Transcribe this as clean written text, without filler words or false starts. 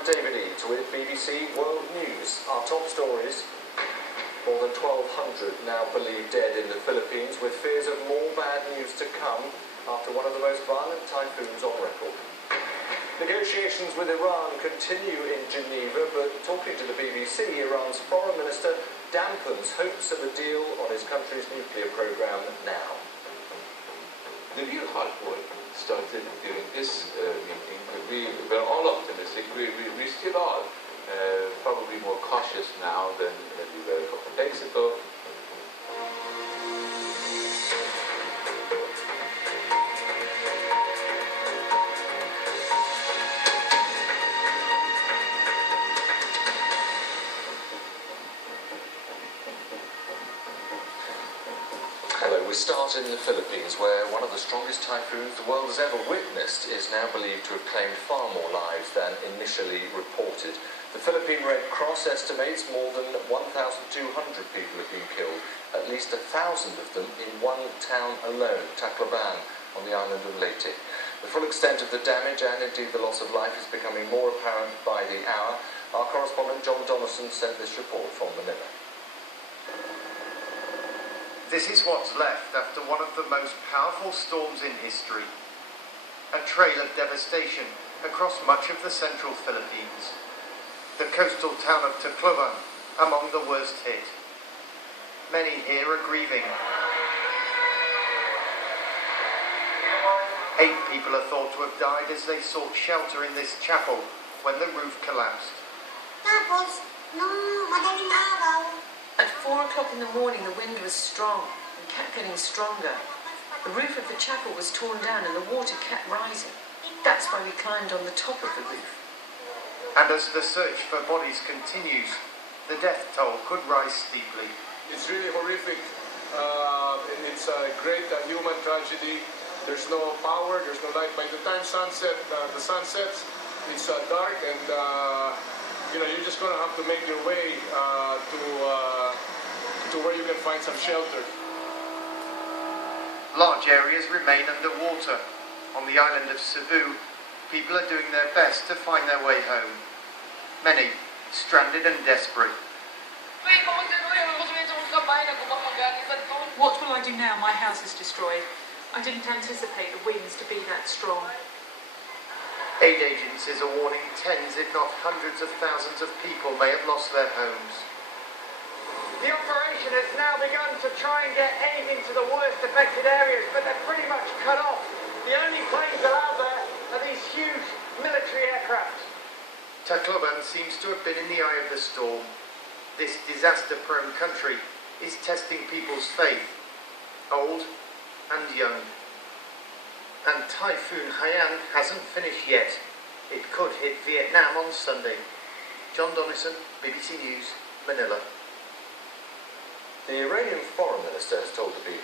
I'm David Eads with BBC World News. Our top stories: more than 1,200 now believed dead in the Philippines, with fears of more bad news to come after one of the most violent typhoons on record. Negotiations with Iran continue in Geneva, but talking to the BBC, Iran's foreign minister dampens hopes of a deal on his country's nuclear program now. The real hard work started during this meeting. We were all optimistic. We still are probably more cautious now than we were a couple of days ago. Hello, we start in the Philippines, where one of the strongest typhoons the world has ever witnessed is now believed to have claimed far more lives than initially reported. The Philippine Red Cross estimates more than 1,200 people have been killed, at least 1,000 of them in one town alone, Tacloban, on the island of Leyte. The full extent of the damage and indeed the loss of life is becoming more apparent by the hour. Our correspondent John Donaldson sent this report from Manila. This is what's left after one of the most powerful storms in history. A trail of devastation across much of the central Philippines. The coastal town of Tacloban among the worst hit. Many here are grieving. 8 people are thought to have died as they sought shelter in this chapel when the roof collapsed. Tapos, nung madaling araw, At 4 o'clock in the morning, the wind was strong and kept getting stronger. The roof of the chapel was torn down and the water kept rising. That's why we climbed on the top of the roof. And as the search for bodies continues, the death toll could rise steeply. It's really horrific. It's a great human tragedy. There's no power, there's no light. By the time the sun sets, it's dark, and you're just going to have to make your way to where you can find some shelter. Large areas remain underwater. On the island of Cebu, people are doing their best to find their way home. Many stranded and desperate. What will I do now? My house is destroyed. I didn't anticipate the winds to be that strong. Aid agencies are warning tens, if not hundreds of thousands of people may have lost their homes. The operation has now begun to try and get aid into the worst affected areas, but they're pretty much cut off. The only planes allowed there are these huge military aircraft. Tacloban seems to have been in the eye of the storm. This disaster-prone country is testing people's faith, old and young. And Typhoon Haiyan hasn't finished yet. It could hit Vietnam on Sunday. John Donaldson, BBC News, Manila. The Iranian foreign minister has told the BBC